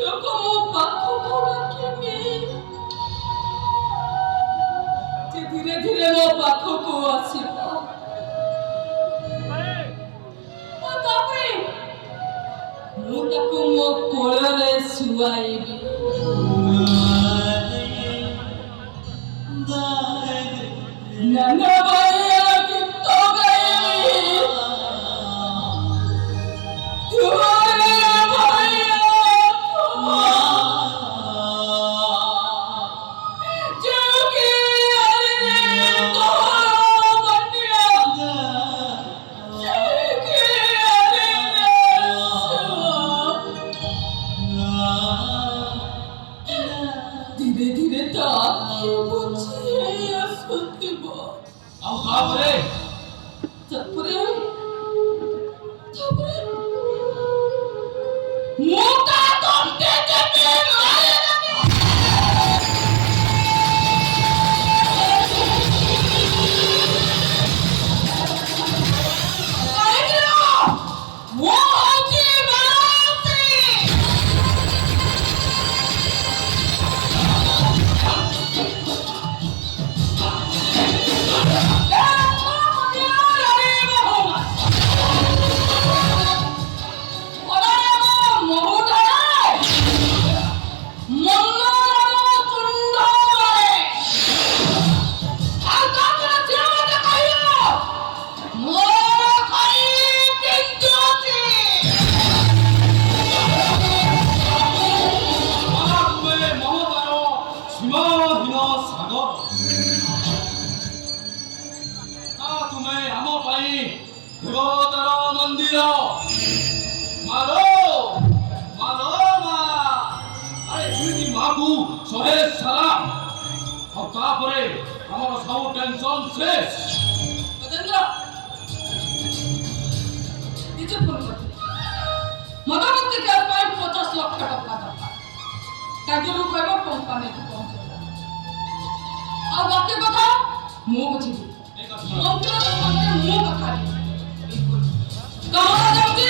ଝିଅକୁ ମୋ ପାଖକୁ ଡାକିବି। ସେ ଧୀରେ ଧୀରେ ମୋ ପାଖକୁ ଆସିବ। ତାପରେ ମୁଁ ତାକୁ ମୋ କୋଳରେ ଶୁଆଇବି। ନାନାବାୟା ଗୀତ ଗାଇବି। ତୁମେ ଭାୟା ଯୋଗୀ ଆରେ ତୋର ବନ୍ୟା ଯୋଗୀ ଆରେ ଧୀରେ ଧୀରେ ତା ଆଖି ବୁଝି ଆସୁଥିବ। ଆଉ ତାପରେ ତାପରେ ମୁଁ ତା ତଣ୍ଟେ ଦେବି ମାରିଦେବି। ମୁଁ ହଉଛି ମାଳତୀ।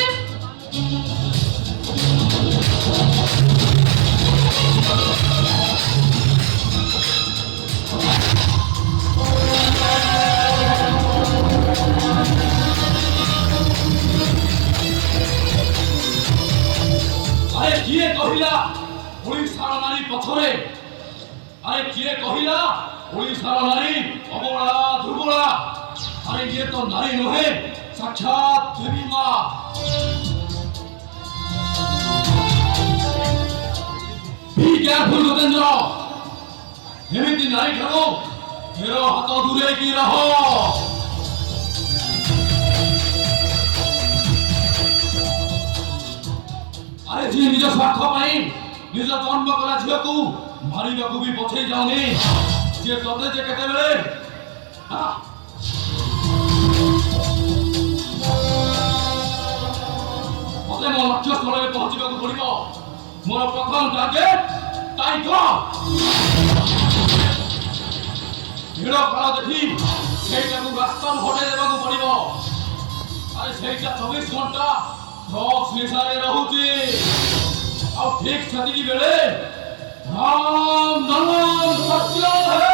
निज स्वार्थ निज जन्म कला झील को मारिबा को भी पछे जाऊनी जे तते जे केते बेले मते मो लक्ष्य स्थल में पहुंचबा को पड़िबो। मोर प्रथम टार्गेट टाइगर भीड़ काल देखी सेटा को रास्ता हटे देबा को पड़िबो। अरे सेटा 24 घंटा ड्रग्स निशारे रहूची और ठीक छती की बेले राम नाम सत्य है।